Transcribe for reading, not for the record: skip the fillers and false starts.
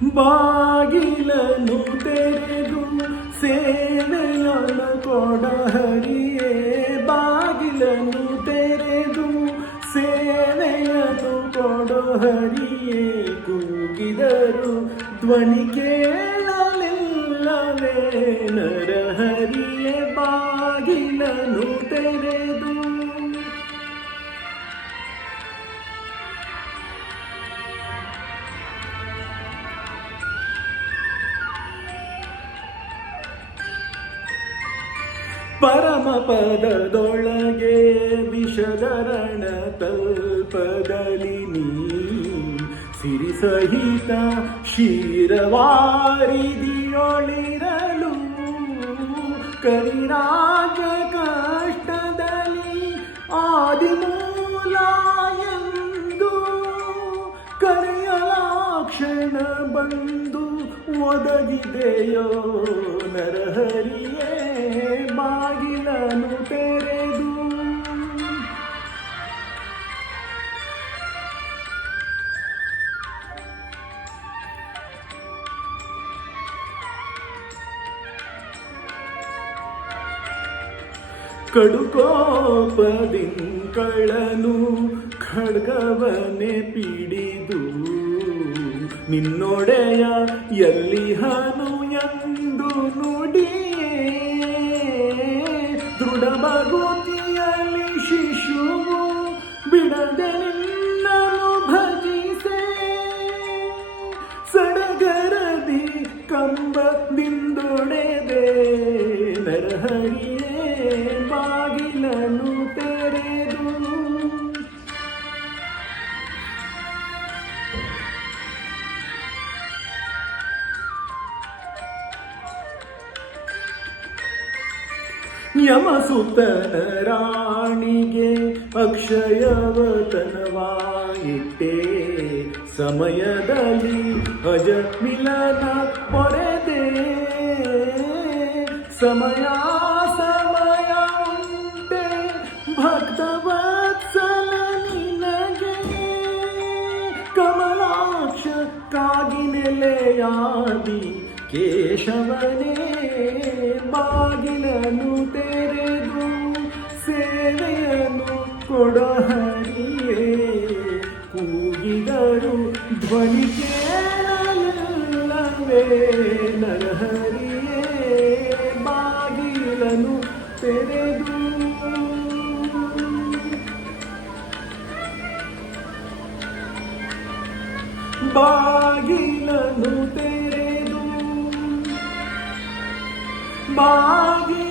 ಬಾಗಿಲನ್ನು ತೆರೆದು ಸೇವೆಯೊಳ ಕೊಡಹರಿಯೇ, ಬಾಗಿಲನ್ನು ತೆರೆದು ಸೇವೆಯನ್ನು ಕೊಡಹರಿಯೇ. ಕೂಗಿದರು ಧ್ವನಿ ಕೇಳಲಿಲ್ಲವೇ ನರಹರಿಯೇ, ಬಾಗಿಲನ್ನು ತೆರೆದು. ಪರಮ ಪದದೊಳಗೆ ವಿಷಧರಣ ತಲ್ಪದಲ್ಲಿ ನೀ ಸಿರಿಸಹಿತ ಕ್ಷೀರವಾರಿದಿಯೊಳಿರಲು, ಕರಿರಾಜ ಕಷ್ಟದಲ್ಲಿ ಆದಿಮೂಲ ಎಂದು ಕರೆಯಲಾಕ್ಷಣ ಬಂದು ಒದಗಿದೆಯೋ ನರಹರಿಯೇ, ಬಾಗಿಲನ್ನು ತೆರೆದು. ಕಡುಕೋಪದಿಂಕಳನು ಖಡ್ಗವನೆ ಪಿಡಿದು, ನಿನ್ನೊಡೆಯ ಎಲ್ಲಿಹನು ಎಂದು ನುಡಿಯೇ. ದೃಢಭಗುತಿಯಲ್ಲಿ ಶಿಶುವು ಬಿಡದೆ ನಿನ್ನನು ಭಜಿಸೆ, ಸಡಗರದಿ ಕಂಬದಿಂದೊಡೆದೆ ನರಹರಿಯೇ, ಬಾಗಿಲನ್ನು ತೆರೆದು. ಯಮಸುತನ ರಾಣಿಗೆ ಅಕ್ಷಯವತನವಾಯಿಟ್ಟೆ, ಸಮಯದಲ್ಲಿ ಅಜ ಮಿಲನ ಪೊರೆದೆ. ಸಮಯ ಸಮಯ ಉಂಟೆ ಭಕ್ತವತ್ಸಲ ನಿನಗೆ, ಕಮಲಾಕ್ಷ ಕಾಗಿನೆಲೆಯಾದಿ ಕೇಶವನೇ, ಬಾಗಿಲನ್ನು ತೆರೆದು ಸೇವೆಯನ್ನು ಕೊಡಹರಿಯೇ. ಕೂಗಿದರು ಧ್ವನಿ ಕೇಳಲಿಲ್ಲವೇ ನರಹರಿಯೇ, ಬಾಗಿಲನ್ನು ತೆರೆದು. ಬಾಗಿಲನ್ನು ತೆರೆದು, ಬಾಗಿಲನ್ನು